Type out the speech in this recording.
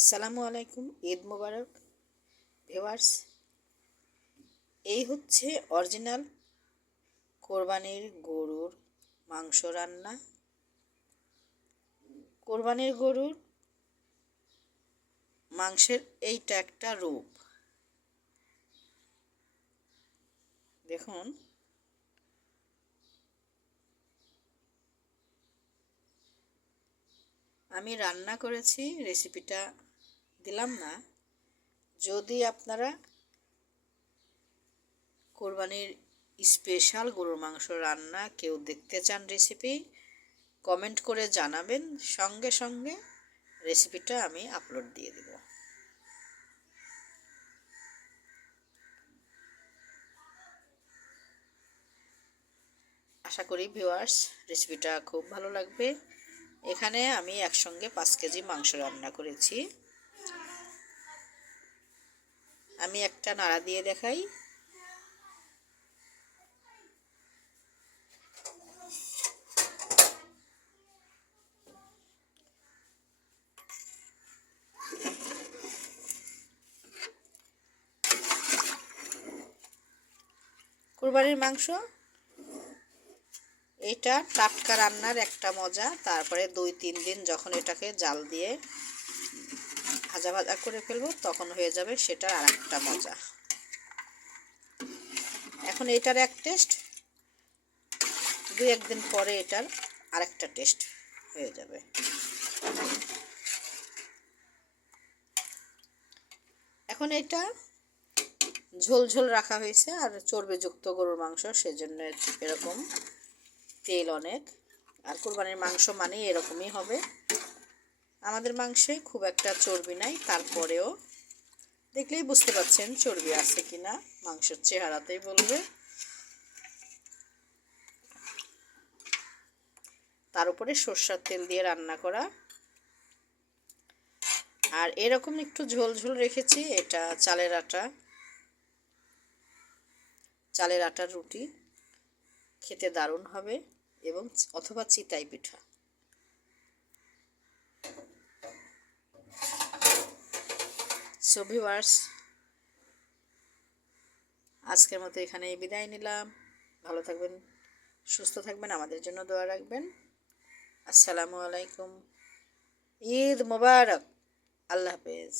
আসসালামু আলাইকুম, ঈদ মোবারক ভিওয়ার্স এই হচ্ছে অরিজিনাল কোরবানির গরুর মাংস রান্না। কোরবানির গরুর মাংসের এইটা একটা রূপ। দেখুন। আমি রান্না করেছি রেসিপিটা দিলাম না। যদি আপনারা কোরবানির স্পেশাল গরুর মাংস রান্না কেউ দেখতে চান রেসিপি, কমেন্ট করে জানাবেন। সঙ্গে সঙ্গে রেসিপিটা আমি আপলোড দিয়ে দেব। আশা করি ভিউয়ার্স, রেসিপিটা খুব ভালো লাগবে। এখানে আমি একসঙ্গে পাঁচ কেজি মাংস রান্না করেছি। আমি একটা নাড়া দিয়ে দেখাই। কুরবানির মাংস। এটা টাটকা রান্নার একটা মজা। তারপরে দুই, তিন দিন যখন এটাকে জাল দিয়ে ভাজা ভাজা করে ফেলব, তখন হয়ে যাবে সেটা আর একটা মজা। এখন এটার এক টেস্ট, দু একদিন পরে এটার আরেকটা টেস্ট হয়ে যাবে। এখন এটা ঝোল ঝোল রাখা হয়েছে, আর চর্বিযুক্ত গরুর মাংস, সেজন্য এরকম তেল অনেক। আর কোরবানির মাংস মানে এরকমই হবে। আমাদের মাংসে খুব একটা চর্বি নাই, তারপরেও দেখলেই বুঝতে পারছেন চর্বি আছে কি না মাংসের চেহারাতেই বলবে। তার উপরে সর্ষার তেল দিয়ে রান্না করা। আর এরকম একটু ঝোল ঝোল রেখেছি, এটা চালের আটা। চালের আটার রুটি খেতে দারুণ হবে, এবং অথবা চিতাই পিঠা। সো ভিউয়ার্স আজকের মতো এখানেই বিদায় নিলাম। ভালো থাকবেন, সুস্থ থাকবেন, আমাদের জন্য দোয়া রাখবেন। আসসালামু আলাইকুম। ঈদ মোবারক। আল্লাহ হাফেজ।